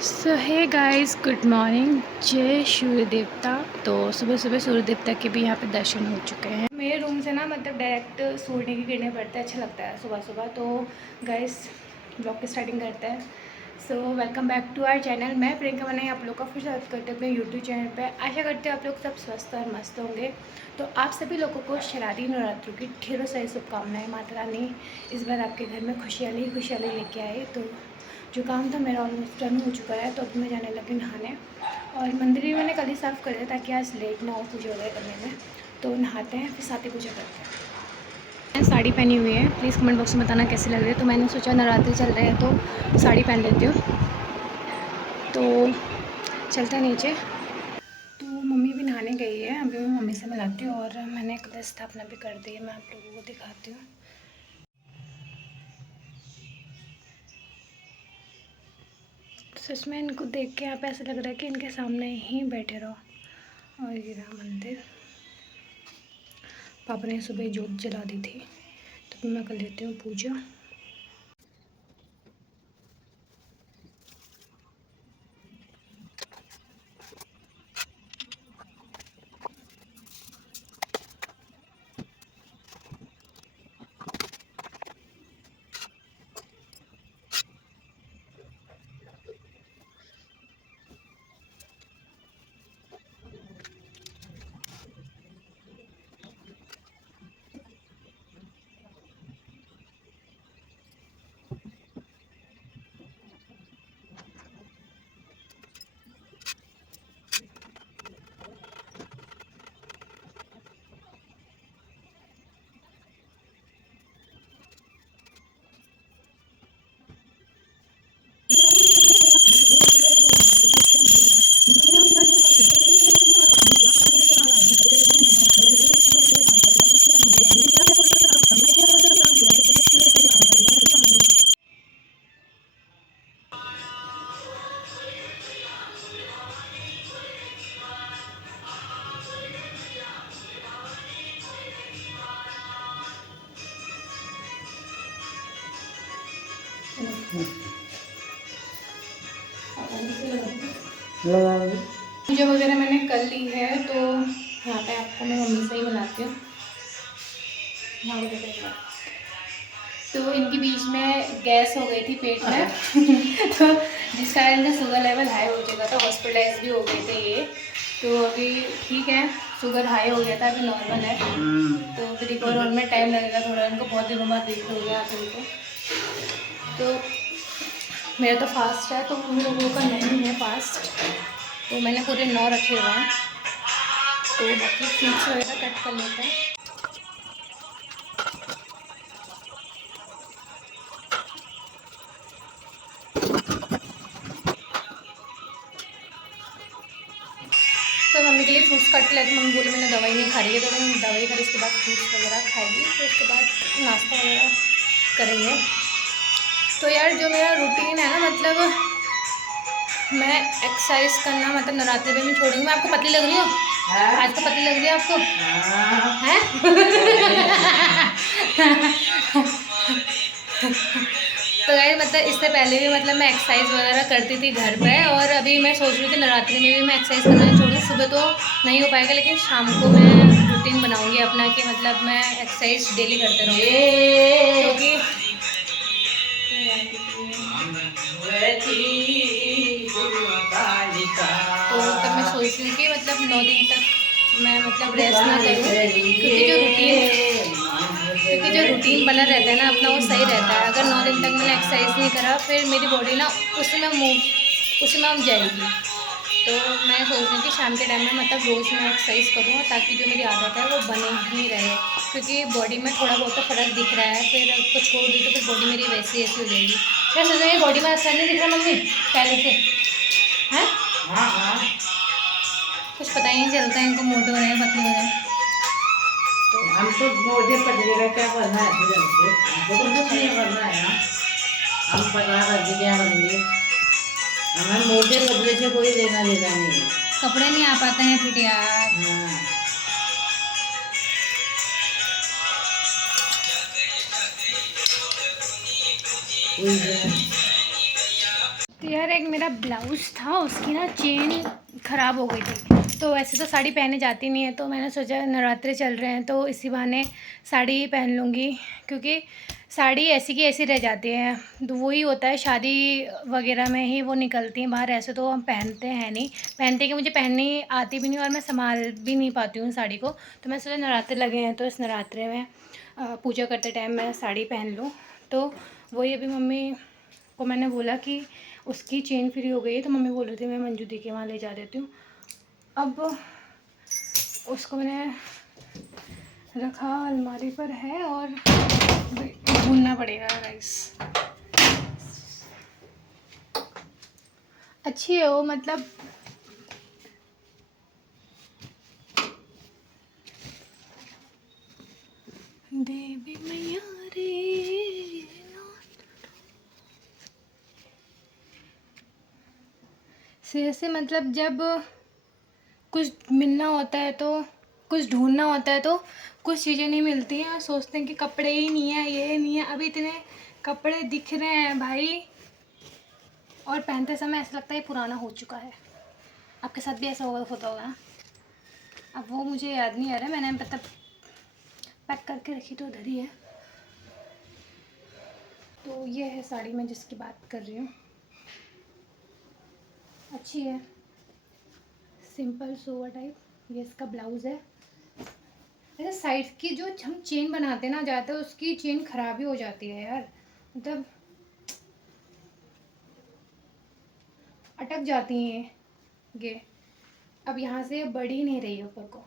सो hey guys, good morning. जय सूर्य देवता। तो सुबह सुबह सूर्य देवता के भी यहाँ पे दर्शन हो चुके हैं। मेरे रूम से ना मतलब डायरेक्ट सूर्य की किरणें पड़ता है, अच्छा लगता है सुबह सुबह। तो गाइस ब्लॉग की स्टार्टिंग करते हैं। So welcome back to our channel. मैं प्रियंका बनाई आप लोग का फिर स्वागत करते हैं अपने यूट्यूब चैनल पर। आशा करते हैं आप लोग सब स्वस्थ और मस्त होंगे। तो आप सभी लोगों को शारदीय नवरात्रों की ढेरों सारी शुभकामनाएं। माता रानी इस बार आपके घर में खुशहाली लेके आए। तो जो काम था मेरा ऑलमोस्ट डन हो चुका है। तो अब मैं जाने लगी नहाने, और मंदिर भी मैंने कल ही साफ़ कर दिया ताकि आज लेट ना हो पूजा वगैरह करने में। तो नहाते हैं फिर साथ ही पूजा करते हैं। मैं साड़ी पहनी हुई है, प्लीज़ कमेंट बॉक्स में बताना कैसी लग रही है। तो मैंने सोचा नवरात्रि चल रहे हैं तो साड़ी पहन लेती हूँ। तो चलते हैं नीचे। तो मम्मी भी नहाने गई है, अभी मैं मम्मी से मिलाती हूँ। और मैंने कलश स्थापना भी कर दी है, मैं आप लोगों को दिखाती हूँ। सच में इनको देख के आप ऐसा लग रहा है कि इनके सामने ही बैठे रहो। और ये रहा मंदिर। पापा ने सुबह जोत जला दी थी, तो मैं कर लेती हूँ पूजा। पूजा वगैरह मैंने कर ली है। तो यहाँ पे आपको मैं मम्मी से ही मिलाती हूँ। तो इनके बीच में गैस हो गई थी पेट में तो जिस कारण से शुगर लेवल हाई हो चुका था, हॉस्पिटलाइज भी हो गए थे ये। तो अभी ठीक है, शुगर हाई हो गया था, अभी नॉर्मल है। तो फिर रिकवर होने में टाइम लगेगा थोड़ा, इनको बहुत दिनों बाद देख हो गया आप इनको। तो मेरा तो फास्ट है, तो उन लोगों का नहीं है फास्ट। तो मैंने पूरे 9 रखे हुए हैं। तो बाकी फ्रूट्स वगैरह कट कर लेते हैं। तो मम्मी के लिए फ्रूट्स कट लेते। मम्मी बोली मैंने दवाई नहीं खा रही है, तो मैंने दवाई कर उसके बाद फ्रूट्स वगैरह खाएगी, फिर उसके बाद नाश्ता वगैरह करेंगे। तो यार जो मेरा रूटीन है ना, मतलब मैं एक्सरसाइज करना मतलब नवरात्रि में भी छोड़ूंगी। मैं आपको पतली लग रही हूँ आज तो पतली लग रही है आपको है तो यार मतलब इससे पहले भी मतलब मैं एक्सरसाइज वगैरह करती थी घर पे। और अभी मैं सोच रही थी नवरात्रि में भी मैं एक्सरसाइज करना छोड़ूँ। सुबह तो नहीं हो पाएगा, लेकिन शाम को मैं रूटीन बनाऊंगी अपना कि मतलब मैं एक्सरसाइज डेली करते रहूँगी। क्योंकि तो तब मैं सोच रही हूँ कि मतलब 9 दिन तक मैं मतलब रेस्ट ना करूँ, क्योंकि जो रूटीन बना रहता है ना अपना, वो सही रहता है। अगर 9 दिन तक मैंने एक्सरसाइज नहीं करा, फिर मेरी बॉडी ना उसी में उम जाएगी। तो मैं सोच रही हूँ कि शाम के टाइम में मतलब रोज़ मैं एक्सरसाइज करूँ, ताकि जो मेरी आदत है वो बने ही रहे। क्योंकि बॉडी में थोड़ा बहुत तो फ़र्क दिख रहा है, फिर उसको छोड़ दी तो फिर बॉडी मेरी वैसी ऐसी हो जाएगी। क्या सोच रही है, बॉडी में असर नहीं दिख रहा मम्मी पहले से हैं? कुछ पता ही नहीं चलता है इनको मोटे हो रहे हैं पतले हो रहे हैं। तो हमको मोटे पतले का क्या करना है, फिर हमको तो कुछ नहीं करना है ना। हम पतला करके क्या करेंगे? हमें मोटे पतले से कोई लेना देना नहीं है। कपड़े नहीं आ पाते हैं फिट यार। हाँ। तो यार एक मेरा ब्लाउज़ था, उसकी ना चेन ख़राब हो गई थी। तो वैसे तो साड़ी पहने जाती नहीं है, तो मैंने सोचा नवरात्रे चल रहे हैं तो इसी बहाने साड़ी ही पहन लूँगी, क्योंकि साड़ी ऐसी की ऐसी रह जाती है। तो वही होता है, शादी वगैरह में ही वो निकलती हैं बाहर, ऐसे तो हम पहनते हैं नहीं। पहनते कि मुझे पहननी आती भी नहीं और मैं संभाल भी नहीं पाती हूँ साड़ी को। तो मैं सोचा नवरात्रे लगे हैं तो इस नवरात्रे में पूजा करते टाइम मैं साड़ी पहन लूँ। तो वही अभी मम्मी को मैंने बोला कि उसकी चेन फ्री हो गई है, तो मम्मी बोल रही थी मैं मंजू दी के वहाँ ले जा देती हूँ। अब उसको मैंने रखा अलमारी पर है और ढूंढना पड़ेगा गाइस। अच्छी है वो, मतलब देवी मैया रे। से मतलब जब कुछ मिलना होता है तो कुछ ढूंढना होता है तो कुछ चीज़ें नहीं मिलती हैं, सोचते हैं कि कपड़े ही नहीं है, ये नहीं है। अभी इतने कपड़े दिख रहे हैं भाई, और पहनते समय ऐसा लगता है पुराना हो चुका है। आपके साथ भी ऐसा होता होगा ना? अब वो मुझे याद नहीं आ रहा, मैंने मतलब पैक करके रखी तो उधर ही है। तो ये है साड़ी मैं जिसकी बात कर रही हूँ, अच्छी है, सिंपल सोवर टाइप। ये इसका ब्लाउज़ है। ऐसे साइड की जो हम चेन बनाते हैं ना ज़्यादातर, उसकी चेन ख़राब ही हो जाती है यार, मतलब अटक जाती हैं ये। अब यहाँ से बढ़ ही नहीं रही है ऊपर को,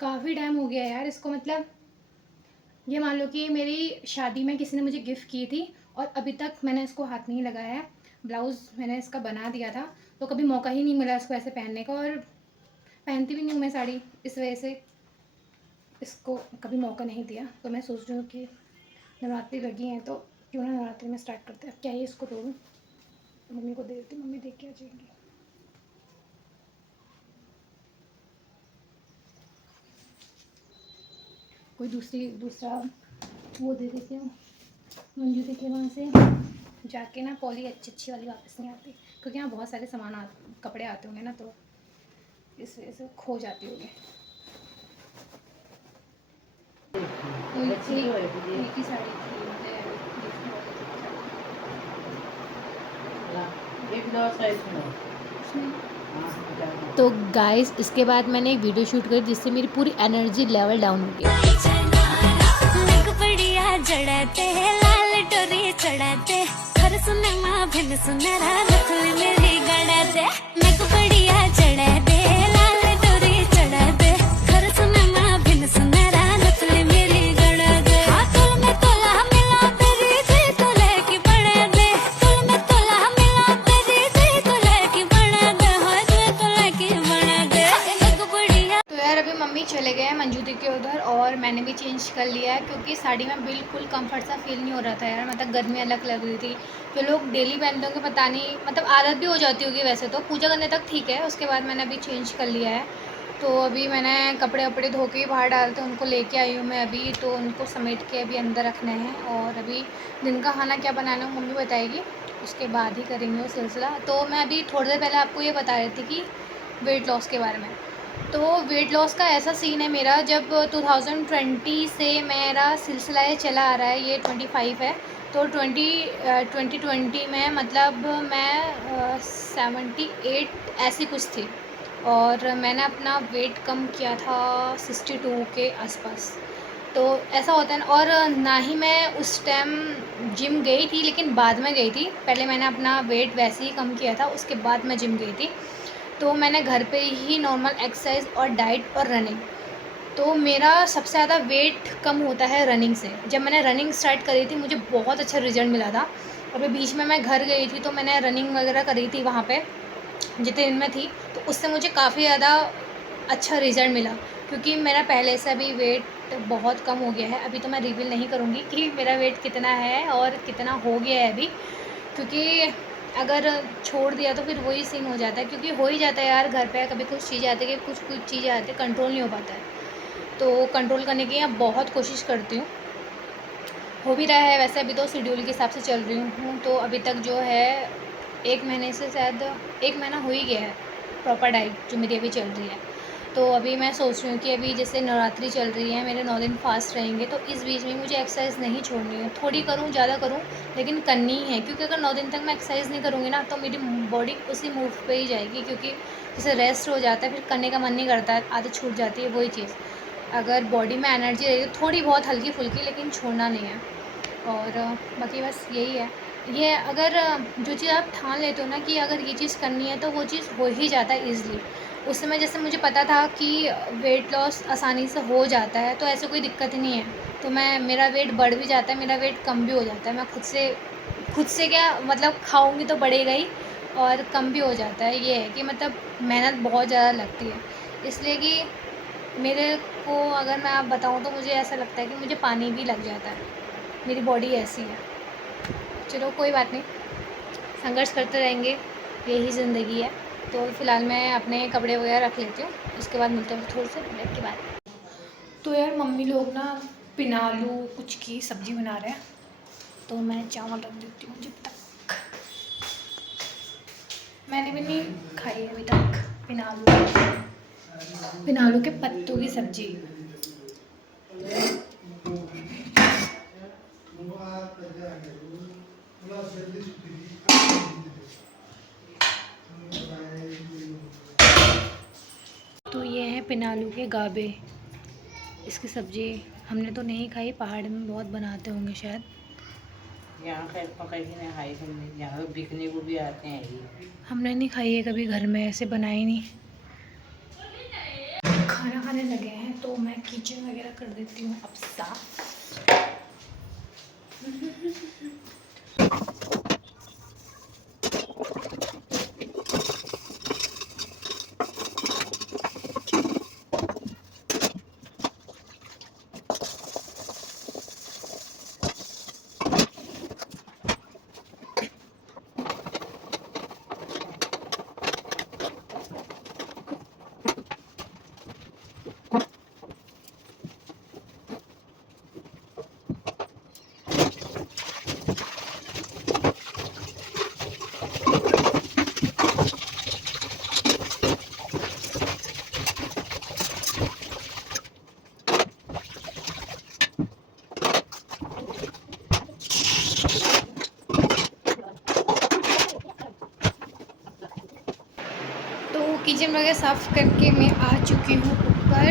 काफ़ी टाइम हो गया यार इसको। मतलब ये मान लो कि मेरी शादी में किसी ने मुझे गिफ्ट की थी और अभी तक मैंने इसको हाथ नहीं लगाया है। ब्लाउज़ मैंने इसका बना दिया था तो कभी मौका ही नहीं मिला इसको ऐसे पहनने का, और पहनती भी नहीं हूँ मैं साड़ी, इस वजह से इसको कभी मौका नहीं दिया। तो मैं सोच रही हूँ कि नवरात्रि लगी हैं तो क्यों ना नवरात्रि में स्टार्ट करते हैं। क्या ही इसको तोड़ूँ, मम्मी को दे देती, मम्मी देख के आ जाएंगी। कोई दूसरा वो दे देती हूँ मंजू दी के वहाँ से जाके ना। पॉली अच्छी वाली वापस नहीं आती, क्योंकि यहाँ बहुत सारे सामान कपड़े आते होंगे ना, तो इस वजह से खो जाती होगी। एक ही साड़ी थी तो गाइस, इसके बाद मैंने एक वीडियो शूट करी जिससे मेरी पूरी एनर्जी लेवल डाउन हो गई। जड़ाते लाल डोरी चढ़ाते हर सुने माँ भिन सुनरा रखल मेरी गड़ाते मैं को बढ़िया चढ़ाते लाल डोरी चढ़ाते हर सुने माँ भिन सुनरा रखल मेरी गड़ाते हाथों में तोला मिला तेरी जी तो लेके बड़ा दे तुल में तोला मिला तेरी जी तो लेके बड़ा दे हो जी तो लेके बड़ा दे मैं को बढ़िया। तो यार अभी मम्मी चले गए हैं मंजू दी के उधर और मैंने भी चेंज कर लिया है, क्योंकि साड़ी में बिल्कुल कंफर्ट सा फील नहीं हो रहा था यार। मतलब गर्मी अलग लग रही थी, जो लोग डेली पहनते होंगे पता नहीं, मतलब आदत भी हो जाती होगी वैसे तो, पूजा करने तक ठीक है, उसके बाद मैंने अभी चेंज कर लिया है। तो अभी मैंने कपड़े वपड़े धो के बाहर डालते उनको लेके आई हूँ मैं अभी, तो उनको समेट के अभी अंदर रखने हैं। और अभी दिन का खाना क्या बनाना है मम्मी बताएगी, उसके बाद ही करेंगे वो सिलसिला। तो मैं अभी थोड़ी देर पहले आपको ये बता रही थी कि वेट लॉस के बारे में। तो वेट लॉस का ऐसा सीन है मेरा, जब 2020 से मेरा सिलसिला ये चला आ रहा है, ये 25 है, तो 2020 में मतलब मैं 78 ऐसी कुछ थी, और मैंने अपना वेट कम किया था 62 के आसपास। तो ऐसा होता है ना, और ना ही मैं उस टाइम जिम गई थी, लेकिन बाद में गई थी। पहले मैंने अपना वेट वैसे ही कम किया था, उसके बाद मैं जिम गई थी। तो मैंने घर पे ही नॉर्मल एक्सरसाइज और डाइट और रनिंग, तो मेरा सबसे ज़्यादा वेट कम होता है रनिंग से। जब मैंने रनिंग स्टार्ट करी थी मुझे बहुत अच्छा रिजल्ट मिला था। और बीच में मैं घर गई थी तो मैंने रनिंग वगैरह करी थी वहाँ पे जितने दिन में थी, तो उससे मुझे काफ़ी ज़्यादा अच्छा रिज़ल्ट मिला, क्योंकि मेरा पहले से अभी वेट बहुत कम हो गया है। अभी तो मैं रिवील नहीं करूँगी कि मेरा वेट कितना है और कितना हो गया है अभी, क्योंकि अगर छोड़ दिया तो फिर वही सीन हो जाता है, क्योंकि हो ही जाता है यार घर पे, कभी कुछ चीज़ें आती है कि कुछ चीज़ें आती है, कंट्रोल नहीं हो पाता है। तो कंट्रोल करने की मैं बहुत कोशिश करती हूँ। हो भी रहा है। वैसे अभी तो शेड्यूल के हिसाब से चल रही हूँ, तो अभी तक जो है 1 महीने से शायद 1 महीना हो ही गया है प्रॉपर डाइट जो मेरी अभी चल रही है। तो अभी मैं सोच रही हूँ कि अभी जैसे नवरात्रि चल रही है, मेरे 9 दिन फास्ट रहेंगे, तो इस बीच में मुझे एक्सरसाइज नहीं छोड़नी है। थोड़ी करूँ, ज़्यादा करूँ, लेकिन करनी ही है, क्योंकि अगर 9 दिन तक मैं एक्सरसाइज नहीं करूँगी ना, तो मेरी बॉडी उसी मूव पे ही जाएगी, क्योंकि जैसे रेस्ट हो जाता है फिर करने का मन नहीं करता है, आदत छूट जाती है। वही चीज़, अगर बॉडी में एनर्जी रहेगी थोड़ी बहुत हल्की फुल्की, लेकिन छोड़ना नहीं है। और बाकी बस यही है। ये अगर जो चीज़ आप ठान लेते हो ना कि अगर ये चीज़ करनी है, तो वो चीज़ हो ही जाता है ईज़िली। उस समय जैसे मुझे पता था कि वेट लॉस आसानी से हो जाता है, तो ऐसे कोई दिक्कत ही नहीं है। तो मेरा वेट बढ़ भी जाता है, मेरा वेट कम भी हो जाता है। मैं खुद से क्या मतलब, खाऊंगी तो बढ़ेगा ही, और कम भी हो जाता है। ये है कि मतलब मेहनत बहुत ज़्यादा लगती है, इसलिए कि मेरे को अगर मैं आप बताऊँ तो मुझे ऐसा लगता है कि मुझे पानी भी लग जाता है। मेरी बॉडी ऐसी है। चलो कोई बात नहीं, संघर्ष करते रहेंगे, यही ज़िंदगी है। तो फ़िलहाल मैं अपने कपड़े वगैरह रख लेती हूँ, उसके बाद मिलते हैं थोड़ी से ब्रेक के बाद। तो यार मम्मी लोग ना पिनालू कुछ की सब्ज़ी बना रहे हैं, तो मैं चावल रख देती हूँ जब तक। मैंने भी नहीं खाई अभी तक पिनालू के पत्तों की सब्ज़ी। तो ये हैं पिनालू के गाबे, इसकी सब्ज़ी हमने तो नहीं खाई, पहाड़ में बहुत बनाते होंगे शायद। यहाँ खैर पकड़ के नहीं खाई हमने, यहाँ तो बिकने को भी आते हैं ये। हमने नहीं खाई है कभी, घर में ऐसे बनाई नहीं। खाना खाने लगे हैं, तो मैं किचन वगैरह कर देती हूँ अब साफ। तो किचन वगैरह साफ़ करके मैं आ चुकी हूँ ऊपर,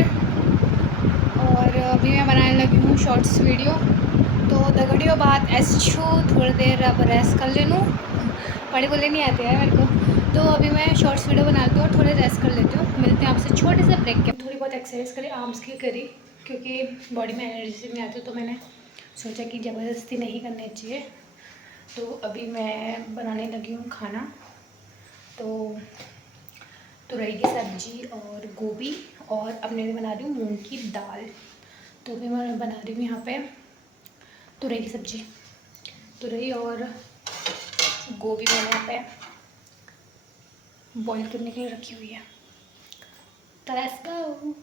और अभी मैं बनाने लगी हूँ शॉर्ट्स वीडियो। तो द वीडियो बात ऐसे थोड़ी देर अब रेस्ट कर ले लूँ, पढ़े बोले नहीं आते हैं मेरे को। तो अभी मैं शॉर्ट्स वीडियो बनाती हूँ और थोड़े रेस्ट कर लेती हूँ। मिलते हैं आपसे छोटे से ब्रेक के। थोड़ी बहुत एक्सरसाइज करी, आर्म्स की करी, क्योंकि बॉडी में एनर्जी नहीं आती, तो मैंने सोचा कि ज़बरदस्ती नहीं करनी चाहिए। तो अभी मैं बनाने लगी हूँ खाना। तो तुरई की सब्ज़ी और गोभी, और अपने लिए बना रही हूँ मूंग की दाल। तो अभी मैं बना रही हूँ यहाँ पे तुरई की सब्ज़ी। तुरई और गोभी मैंने यहाँ पे बॉईल करने के लिए रखी हुई है। तो लेट्स गो।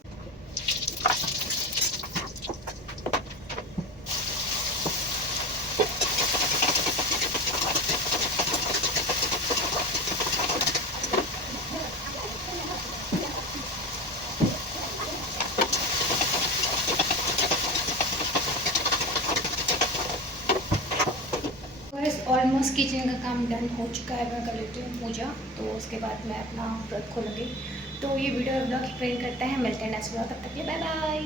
ऑलमोस्ट किचन का काम डन हो चुका है। मैं कर लेती हूँ पूजा, तो उसके बाद मैं अपना व्रत खोलूँगी। तो ये वीडियो और ब्लॉग एक्सप्लेन करते हैं। मिलते हैं नेक्स्ट ब्लॉग, तब तक के बाय बाय।